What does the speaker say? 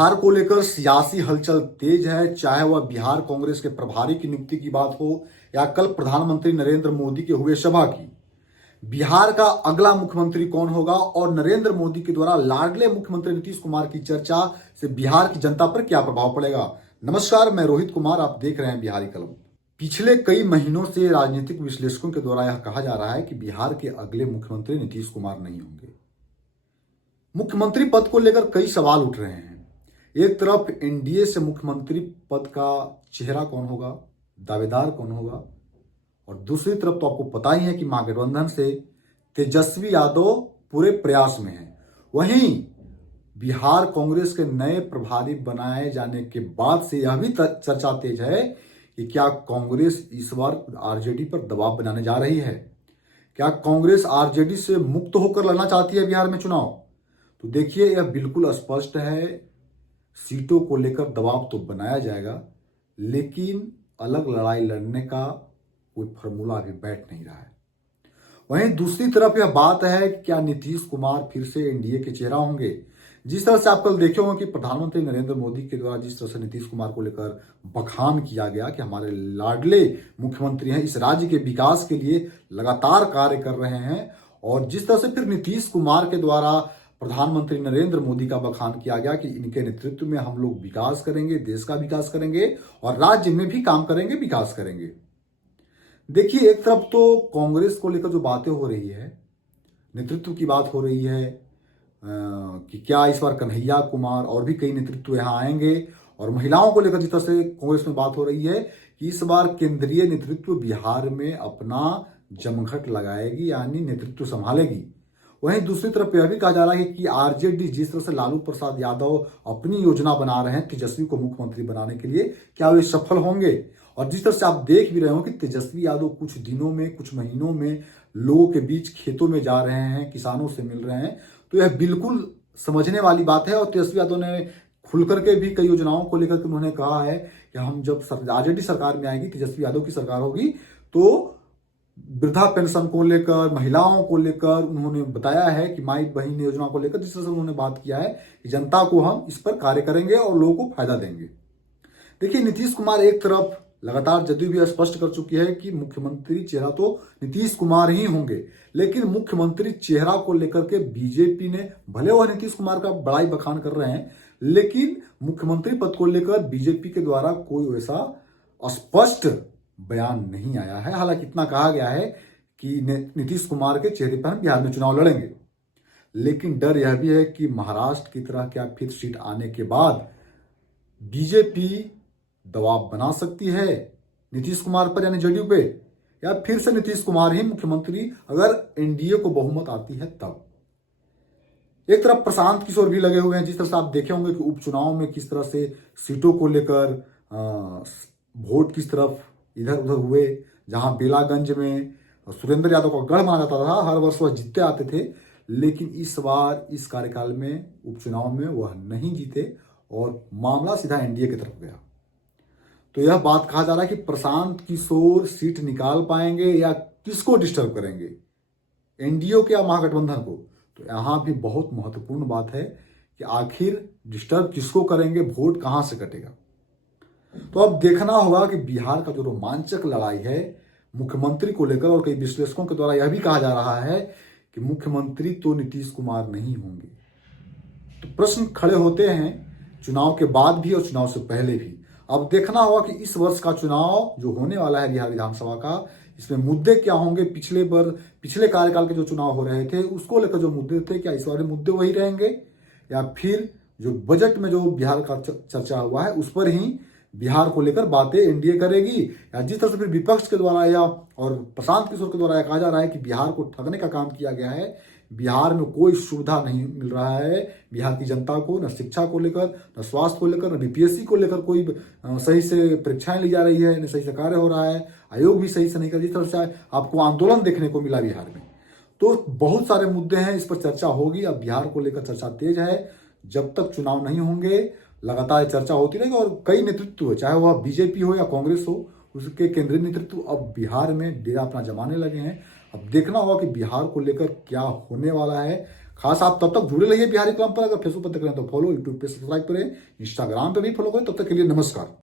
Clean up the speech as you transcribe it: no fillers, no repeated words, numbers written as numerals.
बिहार को लेकर सियासी हलचल तेज है, चाहे वह बिहार कांग्रेस के प्रभारी की नियुक्ति की बात हो या कल प्रधानमंत्री नरेंद्र मोदी के हुए सभा की। बिहार का अगला मुख्यमंत्री कौन होगा और नरेंद्र मोदी के द्वारा लाडले मुख्यमंत्री नीतीश कुमार की चर्चा से बिहार की जनता पर क्या प्रभाव पड़ेगा। नमस्कार, मैं रोहित कुमार, आप देख रहे हैं बिहारी कलम। पिछले कई महीनों से राजनीतिक विश्लेषकों के द्वारा यह कहा जा रहा है कि बिहार के अगले मुख्यमंत्री नीतीश कुमार नहीं होंगे। मुख्यमंत्री पद को लेकर कई सवाल उठ रहे हैं। एक तरफ एनडीए से मुख्यमंत्री पद का चेहरा कौन होगा, दावेदार कौन होगा, और दूसरी तरफ तो आपको पता ही है कि महागठबंधन से तेजस्वी यादव पूरे प्रयास में है। वहीं बिहार कांग्रेस के नए प्रभारी बनाए जाने के बाद से यह भी चर्चा तेज है कि क्या कांग्रेस इस बार आरजेडी पर दबाव बनाने जा रही है। क्या कांग्रेस आरजेडी से मुक्त होकर लड़ना चाहती है बिहार में चुनाव? तो देखिए, यह बिल्कुल स्पष्ट है। सीटों को लेकर दबाव तो बनाया जाएगा, लेकिन अलग लड़ाई लड़ने का कोई फॉर्मूला अभी बैठ नहीं रहा है। वहीं दूसरी तरफ यह बात है कि क्या नीतीश कुमार फिर से एनडीए के चेहरा होंगे। जिस तरह से आप कल देखे होंगे कि प्रधानमंत्री नरेंद्र मोदी के द्वारा जिस तरह से नीतीश कुमार को लेकर बखान किया गया कि हमारे लाडले मुख्यमंत्री हैं, इस राज्य के विकास के लिए लगातार कार्य कर रहे हैं, और जिस तरह से फिर नीतीश कुमार के द्वारा प्रधानमंत्री नरेंद्र मोदी का बखान किया गया कि इनके नेतृत्व में हम लोग विकास करेंगे, देश का विकास करेंगे और राज्य में भी काम करेंगे, विकास करेंगे। देखिए, एक तरफ तो कांग्रेस को लेकर जो बातें हो रही है, नेतृत्व की बात हो रही है कि क्या इस बार कन्हैया कुमार और भी कई नेतृत्व यहाँ आएंगे, और महिलाओं को लेकर जिस तरह से कांग्रेस में बात हो रही है कि इस बार केंद्रीय नेतृत्व बिहार में अपना जमघट लगाएगी, यानी नेतृत्व संभालेगी। वहीं दूसरी तरफ यह भी कहा जा रहा है कि आरजेडी जिस तरह से लालू प्रसाद यादव अपनी योजना बना रहे हैं तेजस्वी को मुख्यमंत्री बनाने के लिए, क्या वे सफल होंगे। और जिस तरह से आप देख भी रहे हो कि तेजस्वी यादव कुछ दिनों में, कुछ महीनों में लोगों के बीच खेतों में जा रहे हैं, किसानों से मिल रहे हैं, तो यह बिल्कुल समझने वाली बात है। और तेजस्वी यादव ने खुल करके भी कई योजनाओं को लेकर उन्होंने कहा है कि हम जब आरजेडी सरकार में आएगी, तेजस्वी यादव की सरकार होगी, तो वृद्धा पेंशन को लेकर, महिलाओं को लेकर उन्होंने बताया है कि माई बहन योजना को लेकर जिस तरह से उन्होंने बात किया है कि जनता को हम इस पर कार्य करेंगे और लोगों को फायदा देंगे। देखिए, नीतीश कुमार एक तरफ लगातार जदयू भी स्पष्ट कर चुकी है कि मुख्यमंत्री चेहरा तो नीतीश कुमार ही होंगे, लेकिन मुख्यमंत्री चेहरा को लेकर के बीजेपी ने, भले वह नीतीश कुमार का बड़ाई बखान कर रहे हैं, लेकिन मुख्यमंत्री पद को लेकर बीजेपी के द्वारा कोई वैसा स्पष्ट बयान नहीं आया है। हालांकि इतना कहा गया है कि नीतीश कुमार के चेहरे पर हम बिहार में चुनाव लड़ेंगे, लेकिन डर यह भी है कि महाराष्ट्र की तरह क्या फिर सीट आने के बाद बीजेपी दबाव बना सकती है नीतीश कुमार पर, यानी जदयू पे, या फिर से नीतीश कुमार ही मुख्यमंत्री अगर एनडीए को बहुमत आती है तब। एक तरफ प्रशांत किशोर भी लगे हुए हैं। जिस तरह से आप देखे होंगे कि उपचुनाव में किस तरह से सीटों को लेकर वोट किस तरफ इधर उधर हुए, जहां बेलागंज में सुरेंद्र यादव का गढ़ माना जाता था, हर वर्ष वह जीतते आते थे, लेकिन इस बार इस कार्यकाल में उपचुनाव में वह नहीं जीते और मामला सीधा एनडीए की तरफ गया। तो यह बात कहा जा रहा है कि प्रशांत किशोर सीट निकाल पाएंगे या किसको डिस्टर्ब करेंगे, एनडीए के या महागठबंधन को। तो यहां भी बहुत महत्वपूर्ण बात है कि आखिर डिस्टर्ब किसको करेंगे, वोट कहां से कटेगा। तो अब देखना होगा कि बिहार का जो रोमांचक लड़ाई है मुख्यमंत्री को लेकर, और कई विश्लेषकों के द्वारा यह भी कहा जा रहा है कि मुख्यमंत्री तो नीतीश कुमार नहीं होंगे। तो प्रश्न खड़े होते हैं चुनाव के बाद भी और चुनाव से पहले भी। अब देखना होगा कि इस वर्ष का चुनाव जो होने वाला है बिहार विधानसभा का, इसमें मुद्दे क्या होंगे। पिछले कार्यकाल के जो चुनाव हो रहे थे उसको लेकर जो मुद्दे थे, क्या इस बार मुद्दे वही रहेंगे, या फिर जो बजट में जो बिहार का चर्चा हुआ है उस पर ही बिहार को लेकर बातें एनडीए करेगी, या जिस तरह से फिर विपक्ष के द्वारा या और प्रशांत किशोर के द्वारा कहा जा रहा है कि बिहार को ठगने का काम किया गया है, बिहार में कोई सुविधा नहीं मिल रहा है बिहार की जनता को, न शिक्षा को लेकर, न स्वास्थ्य को लेकर, न बीपीएससी को लेकर कोई सही से परीक्षाएं ली जा रही है, न सही से कार्य हो रहा है, आयोग भी सही से नहीं कर, जिस तरह से आपको आंदोलन देखने को मिला बिहार में। तो बहुत सारे मुद्दे हैं, इस पर चर्चा होगी। अब बिहार को लेकर चर्चा तेज है, जब तक चुनाव नहीं होंगे लगातार चर्चा होती रहेगी। और कई नेतृत्व, चाहे वह बीजेपी हो या कांग्रेस हो, उसके केंद्रीय नेतृत्व अब बिहार में डेरा अपना जमाने लगे हैं। अब देखना होगा कि बिहार को लेकर क्या होने वाला है। खास आप तब तक जुड़े रहिए बिहारी कलम पर। अगर फेसबुक पर देख रहे हैं तो फॉलो, यूट्यूब पे सब्सक्राइब करें, इंस्टाग्राम पे भी फॉलो करें। तब तक के लिए नमस्कार।